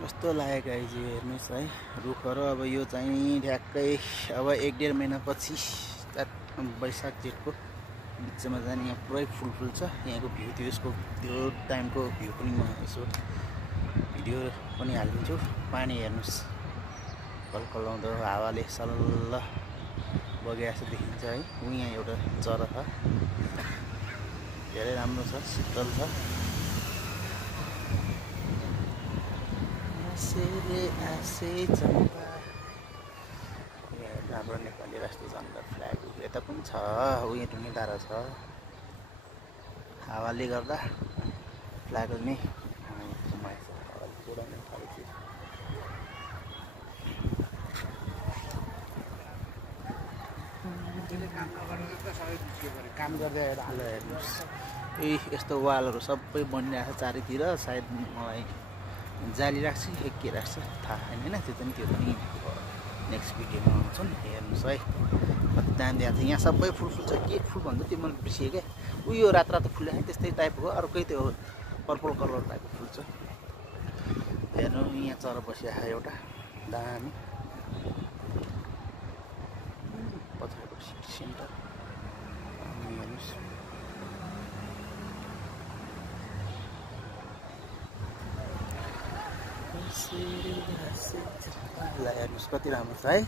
कस्तो लागेको आइज हेर्नुहोस् है रुखहरू। अब यो चाहिँ ढ्याक्कै अब 1-1.5 महिनापछि वैशाख जेठको बिचमा जाने यहाँ पुरै फुल फुल्छ। यहाँको भ्यू त्यो टाइमको भ्यू पनि म यसो भिडियो पनि हालिदिन्छु। पानी हेर्नुहोस् कलकलाउँदो हावाले सल्ल बगे जस्तो देखिन्छ है। यहाँ एउटा चरा छ, धेरै राम्रो छ, शीतल छ। हाम्रो नेपाली राष्ट्रिय जङ्गल फ्ल्याग यता पनि छ, उयो पनि टाढा छ। हावाले गर्दा फ्ल्याग पनि काम गर्दै हेर्नुहोस् यस्तो वालहरू सबै बनिरहेको छ चारैतिर। सायद मलाई जाली राख्छ कि के राख्छ थाहा छैन होइन। त्यो पनि नेक्स्ट भिडियोमा आउँछन्, हेर्नुहोस् है कति दामी छ। यहाँ सबै फुल फुल्छ। के फुल भन्दा त्यो मैले बिर्सिएँ क्या। उयो रातो रातो फुल त्यस्तै टाइपको अर्कै त्यो पर्पल कलर टाइपको फुल छ। हेर्नु यहाँ चरा बसिरहेको एउटा दामी पछाडिको सिटी सेन्टर हेर्नुहोस्। हेर्नुहोस् कति राम्रो छ है।